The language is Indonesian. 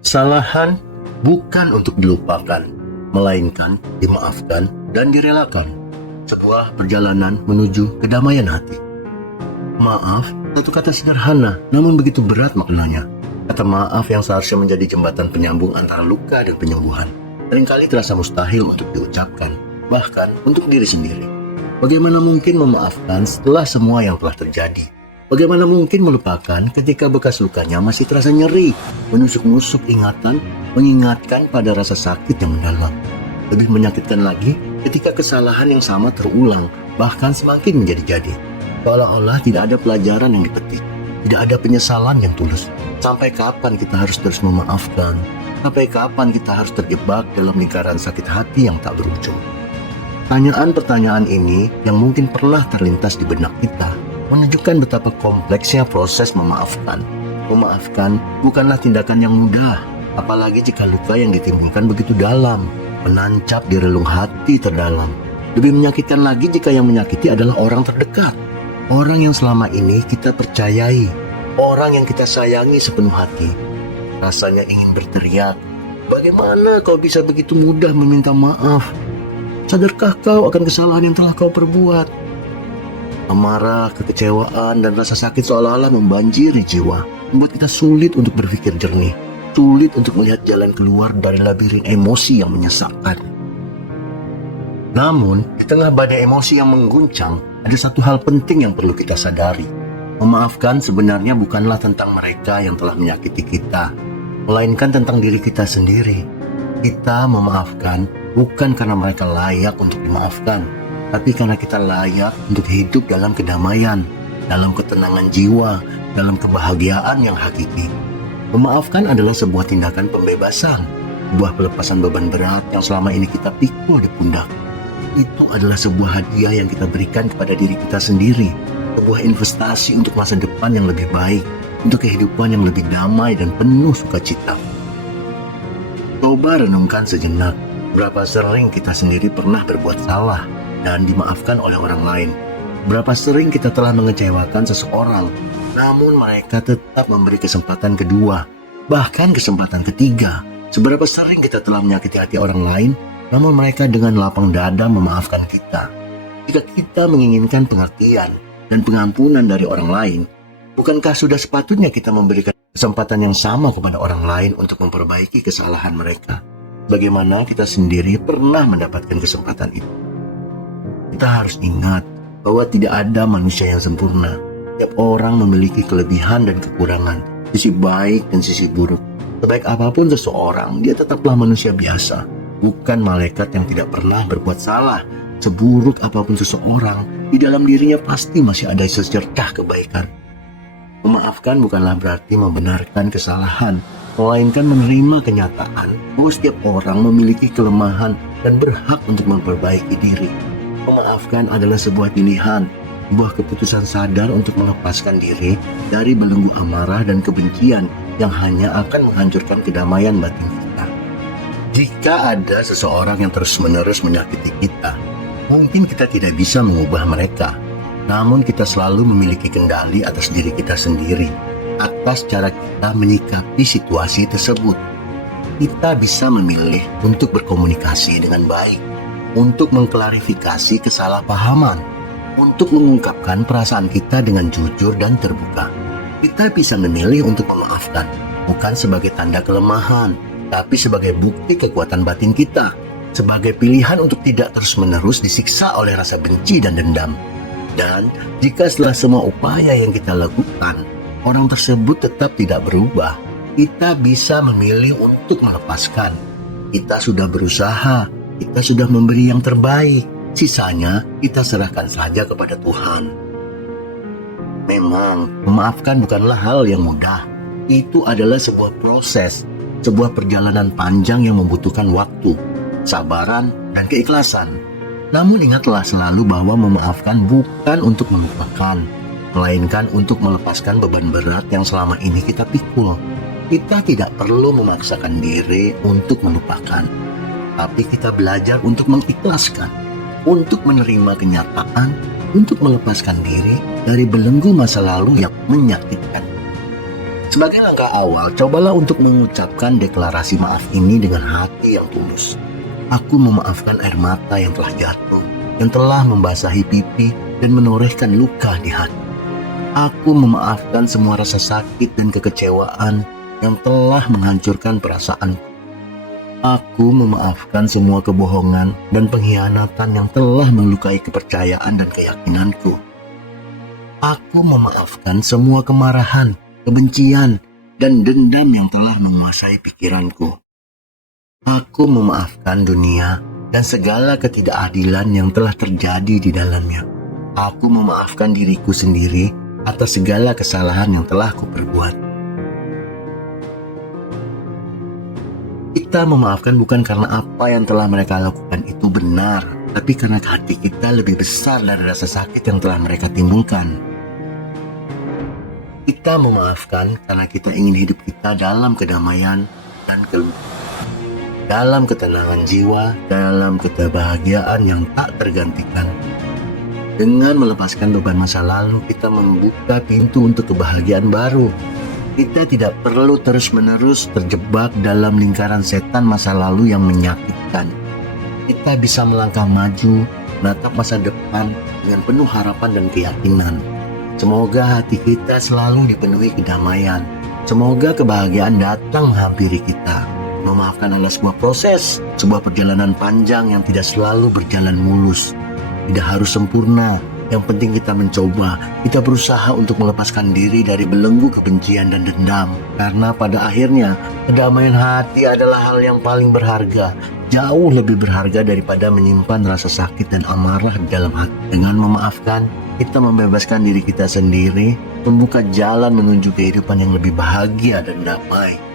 Kesalahan bukan untuk dilupakan, melainkan dimaafkan dan direlakan. Sebuah perjalanan menuju kedamaian hati. Maaf, satu kata sederhana, namun begitu berat maknanya. Kata maaf yang seharusnya menjadi jembatan penyambung antara luka dan penyembuhan, seringkali terasa mustahil untuk diucapkan, bahkan untuk diri sendiri. Bagaimana mungkin memaafkan setelah semua yang telah terjadi? Bagaimana mungkin melupakan ketika bekas lukanya masih terasa nyeri, menusuk-nusuk ingatan, mengingatkan pada rasa sakit yang mendalam. Lebih menyakitkan lagi ketika kesalahan yang sama terulang, bahkan semakin menjadi-jadi. Seolah-olah tidak ada pelajaran yang dipetik, tidak ada penyesalan yang tulus. Sampai kapan kita harus terus memaafkan? Sampai kapan kita harus terjebak dalam lingkaran sakit hati yang tak berujung? Pertanyaan-pertanyaan ini yang mungkin pernah terlintas di benak kita menunjukkan betapa kompleksnya proses memaafkan. Memaafkan bukanlah tindakan yang mudah, apalagi jika luka yang ditimbulkan begitu dalam, menancap di relung hati terdalam. Lebih menyakitkan lagi jika yang menyakiti adalah orang terdekat, orang yang selama ini kita percayai, orang yang kita sayangi sepenuh hati. Rasanya ingin berteriak, "Bagaimana kau bisa begitu mudah meminta maaf? Sadarkah kau akan kesalahan yang telah kau perbuat?" Amarah, kekecewaan, dan rasa sakit seolah-olah membanjiri jiwa, membuat kita sulit untuk berpikir jernih, sulit untuk melihat jalan keluar dari labirin emosi yang menyesakkan. Namun, di tengah badai emosi yang mengguncang, ada satu hal penting yang perlu kita sadari. Memaafkan sebenarnya bukanlah tentang mereka yang telah menyakiti kita, melainkan tentang diri kita sendiri. Kita memaafkan bukan karena mereka layak untuk dimaafkan, tapi karena kita layak untuk hidup dalam kedamaian, dalam ketenangan jiwa, dalam kebahagiaan yang hakiki. Memaafkan adalah sebuah tindakan pembebasan, sebuah pelepasan beban berat yang selama ini kita pikul di pundak. Itu adalah sebuah hadiah yang kita berikan kepada diri kita sendiri, sebuah investasi untuk masa depan yang lebih baik, untuk kehidupan yang lebih damai dan penuh sukacita. Coba renungkan sejenak, berapa sering kita sendiri pernah berbuat salah dan dimaafkan oleh orang lain. Berapa sering kita telah mengecewakan seseorang, namun mereka tetap memberi kesempatan kedua, bahkan kesempatan ketiga. Seberapa sering kita telah menyakiti hati orang lain, namun mereka dengan lapang dada memaafkan kita. Jika kita menginginkan pengertian dan pengampunan dari orang lain, bukankah sudah sepatutnya kita memberikan kesempatan yang sama kepada orang lain untuk memperbaiki kesalahan mereka? Bagaimana kita sendiri pernah mendapatkan kesempatan itu? Kita harus ingat bahwa tidak ada manusia yang sempurna. Setiap orang memiliki kelebihan dan kekurangan, sisi baik dan sisi buruk. Sebaik apapun seseorang, dia tetaplah manusia biasa, bukan malaikat yang tidak pernah berbuat salah. Seburuk apapun seseorang, di dalam dirinya pasti masih ada secercah kebaikan. Memaafkan bukanlah berarti membenarkan kesalahan, melainkan menerima kenyataan bahwa setiap orang memiliki kelemahan dan berhak untuk memperbaiki diri. Memaafkan adalah sebuah pilihan, sebuah keputusan sadar untuk melepaskan diri dari belenggu amarah dan kebencian yang hanya akan menghancurkan kedamaian batin kita. Jika ada seseorang yang terus-menerus menyakiti kita, mungkin kita tidak bisa mengubah mereka, namun kita selalu memiliki kendali atas diri kita sendiri, atas cara kita menyikapi situasi tersebut. Kita bisa memilih untuk berkomunikasi dengan baik, untuk mengklarifikasi kesalahpahaman, untuk mengungkapkan perasaan kita dengan jujur dan terbuka. Kita bisa memilih untuk memaafkan, bukan sebagai tanda kelemahan, tapi sebagai bukti kekuatan batin kita, sebagai pilihan untuk tidak terus-menerus disiksa oleh rasa benci dan dendam. Dan jika setelah semua upaya yang kita lakukan, orang tersebut tetap tidak berubah, kita bisa memilih untuk melepaskan. Kita sudah berusaha, kita sudah memberi yang terbaik, sisanya kita serahkan saja kepada Tuhan. Memang, memaafkan bukanlah hal yang mudah. Itu adalah sebuah proses, sebuah perjalanan panjang yang membutuhkan waktu, kesabaran, dan keikhlasan. Namun ingatlah selalu bahwa memaafkan bukan untuk melupakan, melainkan untuk melepaskan beban berat yang selama ini kita pikul. Kita tidak perlu memaksakan diri untuk melupakan, tapi kita belajar untuk mengikhlaskan, untuk menerima kenyataan, untuk melepaskan diri dari belenggu masa lalu yang menyakitkan. Sebagai langkah awal, cobalah untuk mengucapkan deklarasi maaf ini dengan hati yang tulus. Aku memaafkan air mata yang telah jatuh, yang telah membasahi pipi dan menorehkan luka di hati. Aku memaafkan semua rasa sakit dan kekecewaan yang telah menghancurkan perasaan. Aku memaafkan semua kebohongan dan pengkhianatan yang telah melukai kepercayaan dan keyakinanku. Aku memaafkan semua kemarahan, kebencian, dan dendam yang telah menguasai pikiranku. Aku memaafkan dunia dan segala ketidakadilan yang telah terjadi di dalamnya. Aku memaafkan diriku sendiri atas segala kesalahan yang telah kuperbuat. Kita memaafkan bukan karena apa yang telah mereka lakukan itu benar, tapi karena hati kita lebih besar dari rasa sakit yang telah mereka timbulkan. Kita memaafkan karena kita ingin hidup kita dalam kedamaian dan dalam ketenangan jiwa, dalam kebahagiaan yang tak tergantikan. Dengan melepaskan beban masa lalu, kita membuka pintu untuk kebahagiaan baru. Kita tidak perlu terus-menerus terjebak dalam lingkaran setan masa lalu yang menyakitkan. Kita bisa melangkah maju, menatap masa depan dengan penuh harapan dan keyakinan. Semoga hati kita selalu dipenuhi kedamaian. Semoga kebahagiaan datang menghampiri kita. Memaafkan adalah sebuah proses, sebuah perjalanan panjang yang tidak selalu berjalan mulus. Tidak harus sempurna, yang penting kita mencoba. Kita berusaha untuk melepaskan diri dari belenggu kebencian dan dendam. Karena pada akhirnya, kedamaian hati adalah hal yang paling berharga. Jauh lebih berharga daripada menyimpan rasa sakit dan amarah di dalam hati. Dengan memaafkan, kita membebaskan diri kita sendiri, membuka jalan menuju kehidupan yang lebih bahagia dan damai.